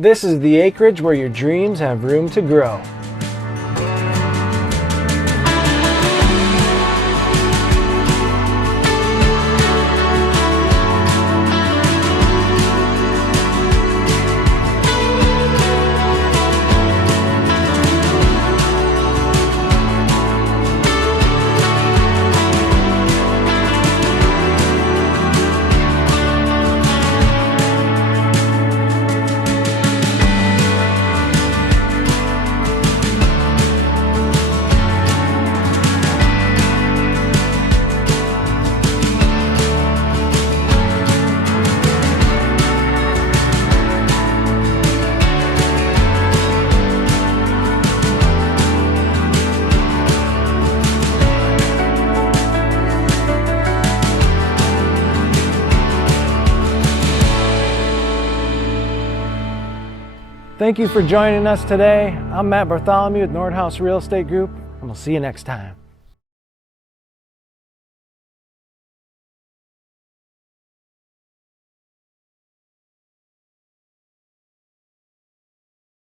This is the acreage where your dreams have room to grow. Thank you for joining us today. I'm Matt Bartholomew with Nordhaus Real Estate Group, and we'll see you next time.